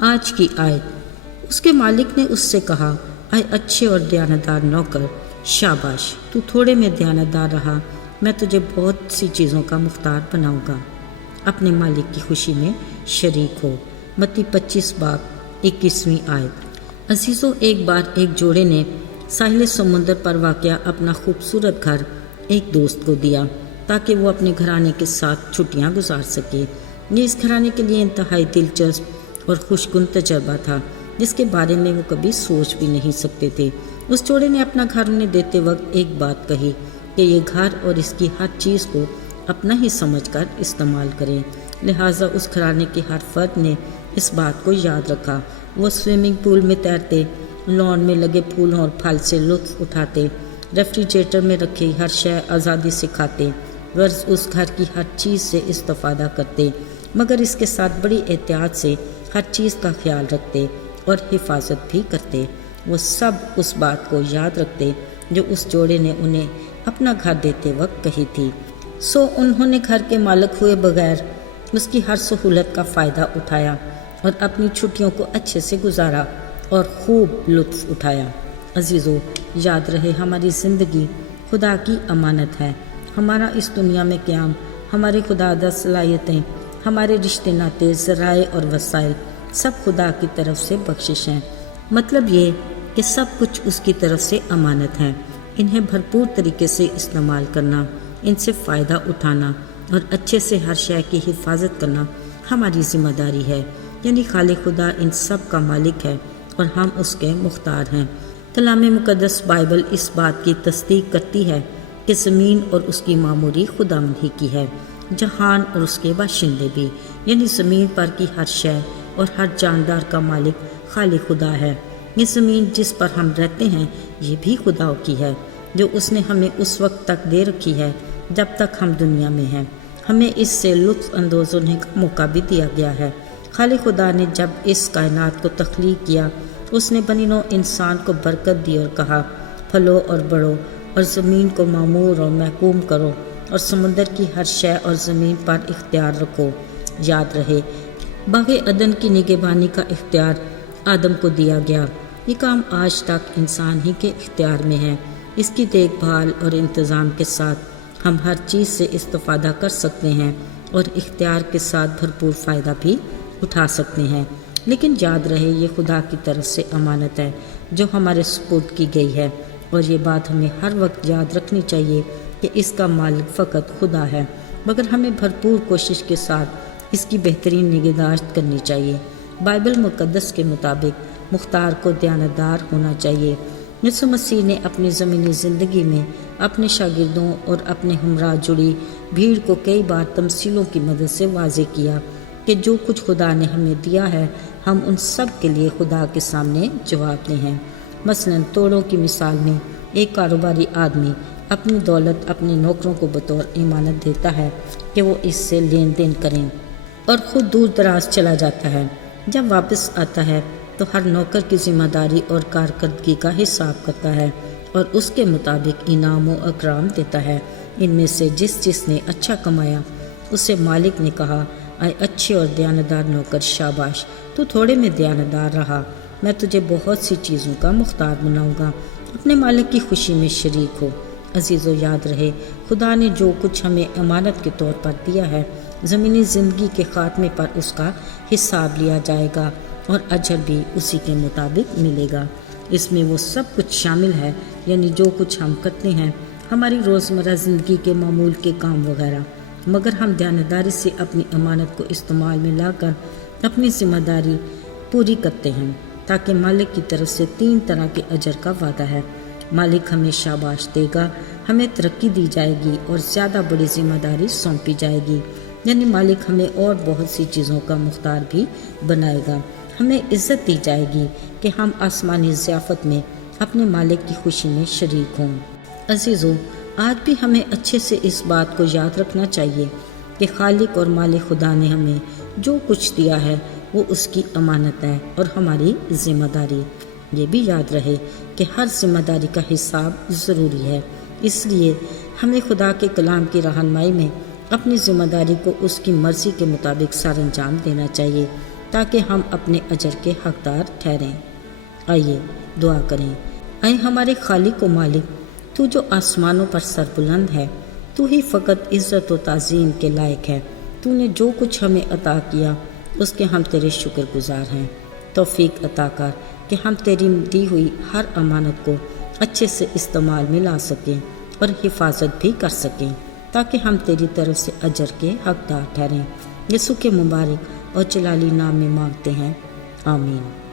آج کی آیت۔ اس کے مالک نے اس سے کہا، اے اچھے اور دیانتدار نوکر، شاباش، تو تھوڑے میں دیانتدار رہا، میں تجھے بہت سی چیزوں کا مختار بناؤں گا۔ اپنے مالک کی خوشی میں شریک ہو۔ متی 25 باب 21ویں آیت۔ عزیزو، ایک بار ایک جوڑے نے ساحل سمندر پر واقع اپنا خوبصورت گھر ایک دوست کو دیا تاکہ وہ اپنے گھرانے کے ساتھ چھٹیاں گزار سکے۔ یہ اس گھرانے کے لیے انتہائی دلچسپ اور خوشگوار تجربہ تھا جس کے بارے میں وہ کبھی سوچ بھی نہیں سکتے تھے۔ اس جوڑے نے اپنا گھر انہیں دیتے وقت ایک بات کہی کہ یہ گھر اور اس کی ہر چیز کو اپنا ہی سمجھ کر استعمال کریں۔ لہٰذا اس گھرانے کے ہر فرد نے اس بات کو یاد رکھا۔ وہ سوئمنگ پول میں تیرتے، لان میں لگے پھولوں اور پھل سے لطف اٹھاتے، ریفریجریٹر میں رکھی ہر شے آزادی سے کھاتے، غرض اس گھر کی ہر چیز سے استفادہ کرتے، مگر اس کے ساتھ بڑی احتیاط سے ہر چیز کا خیال رکھتے اور حفاظت بھی کرتے۔ وہ سب اس بات کو یاد رکھتے جو اس جوڑے نے انہیں اپنا گھر دیتے وقت کہی تھی۔ سو انہوں نے گھر کے مالک ہوئے بغیر اس کی ہر سہولت کا فائدہ اٹھایا اور اپنی چھٹیوں کو اچھے سے گزارا اور خوب لطف اٹھایا۔ عزیزو، یاد رہے ہماری زندگی خدا کی امانت ہے۔ ہمارا اس دنیا میں قیام، ہماری خداداد صلاحیتیں، ہمارے رشتے ناطے، ذرائع اور وسائل سب خدا کی طرف سے بخشش ہیں۔ مطلب یہ کہ سب کچھ اس کی طرف سے امانت ہے۔ انہیں بھرپور طریقے سے استعمال کرنا، ان سے فائدہ اٹھانا اور اچھے سے ہر شے کی حفاظت کرنا ہماری ذمہ داری ہے۔ یعنی خالق خدا ان سب کا مالک ہے اور ہم اس کے مختار ہیں۔ کلام مقدس بائبل اس بات کی تصدیق کرتی ہے کہ زمین اور اس کی معموری خداوند ہی کی ہے، جہان اور اس کے باشندے بھی، یعنی زمین پر کی ہر شے اور ہر جاندار کا مالک خالق خدا ہے۔ یہ زمین جس پر ہم رہتے ہیں یہ بھی خدا کی ہے، جو اس نے ہمیں اس وقت تک دے رکھی ہے جب تک ہم دنیا میں ہیں۔ ہمیں اس سے لطف اندوز ہونے کا موقع بھی دیا گیا ہے۔ خالق خدا نے جب اس کائنات کو تخلیق کیا، اس نے بنی نوع انسان کو برکت دی اور کہا، پھلو اور بڑھو اور زمین کو معمور اور محکوم کرو اور سمندر کی ہر شے اور زمین پر اختیار رکھو۔ یاد رہے، باغ عدن کی نگہبانی کا اختیار آدم کو دیا گیا۔ یہ کام آج تک انسان ہی کے اختیار میں ہے۔ اس کی دیکھ بھال اور انتظام کے ساتھ ہم ہر چیز سے استفادہ کر سکتے ہیں اور اختیار کے ساتھ بھرپور فائدہ بھی اٹھا سکتے ہیں۔ لیکن یاد رہے، یہ خدا کی طرف سے امانت ہے جو ہمارے سپرد کی گئی ہے، اور یہ بات ہمیں ہر وقت یاد رکھنی چاہیے کہ اس کا مالک فقط خدا ہے، مگر ہمیں بھرپور کوشش کے ساتھ اس کی بہترین نگہداشت کرنی چاہیے۔ بائبل مقدس کے مطابق مختار کو دیانتدار ہونا چاہیے۔ یسوع مسیح نے اپنی زمینی زندگی میں اپنے شاگردوں اور اپنے ہمراہ جڑی بھیڑ کو کئی بار تمثیلوں کی مدد سے واضح کیا کہ جو کچھ خدا نے ہمیں دیا ہے ہم ان سب کے لیے خدا کے سامنے جواب دہ ہیں۔ مثلاً توڑوں کی مثال میں ایک کاروباری آدمی اپنی دولت اپنے نوکروں کو بطور امانت دیتا ہے کہ وہ اس سے لین دین کریں، اور خود دور دراز چلا جاتا ہے۔ جب واپس آتا ہے تو ہر نوکر کی ذمہ داری اور کارکردگی کا حساب کرتا ہے اور اس کے مطابق انعام و اکرام دیتا ہے۔ ان میں سے جس نے اچھا کمایا اسے مالک نے کہا، اے اچھے اور دیانتدار نوکر، شاباش، تو تھوڑے میں دیانتدار رہا، میں تجھے بہت سی چیزوں کا مختار بناؤں گا۔ اپنے مالک کی خوشی میں شریک ہو۔ عزیزو، یاد رہے، خدا نے جو کچھ ہمیں امانت کے طور پر دیا ہے، زمینی زندگی کے خاتمے پر اس کا حساب لیا جائے گا اور اجر بھی اسی کے مطابق ملے گا۔ اس میں وہ سب کچھ شامل ہے، یعنی جو کچھ ہم کرتے ہیں، ہماری روزمرہ زندگی کے معمول کے کام وغیرہ، مگر ہم دیانتداری سے اپنی امانت کو استعمال میں لا کر اپنی ذمہ داری پوری کرتے ہیں، تاکہ مالک کی طرف سے 3 طرح کے اجر کا وعدہ ہے۔ مالک ہمیں شاباش دے گا، ہمیں ترقی دی جائے گی اور زیادہ بڑی ذمہ داری سونپی جائے گی، یعنی مالک ہمیں اور بہت سی چیزوں کا مختار بھی بنائے گا۔ ہمیں عزت دی جائے گی کہ ہم آسمانی ضیافت میں اپنے مالک کی خوشی میں شریک ہوں۔ عزیزو، آج بھی ہمیں اچھے سے اس بات کو یاد رکھنا چاہیے کہ خالق اور مالک خدا نے ہمیں جو کچھ دیا ہے وہ اس کی امانت ہے اور ہماری ذمہ داری۔ یہ بھی یاد رہے کہ ہر ذمہ داری کا حساب ضروری ہے، اس لیے ہمیں خدا کے کلام کی رہنمائی میں اپنی ذمہ داری کو اس کی مرضی کے مطابق سر انجام دینا چاہیے۔ تاکہ ہم اپنے اجر کے حقدار ٹھہریں۔ آئیے دعا کریں۔ اے ہمارے خالق و مالک، تو جو آسمانوں پر سربلند ہے، تو ہی فقط عزت و تعظیم کے لائق ہے۔ تو نے جو کچھ ہمیں عطا کیا اس کے ہم تیرے شکر گزار ہیں۔ توفیق عطا کر کہ ہم تیری دی ہوئی ہر امانت کو اچھے سے استعمال میں لا سکیں اور حفاظت بھی کر سکیں، تاکہ ہم تیری طرف سے اجر کے حقدار ٹھہریں۔ یسوع کے مبارک اور جلالی نام میں مانگتے ہیں، آمین۔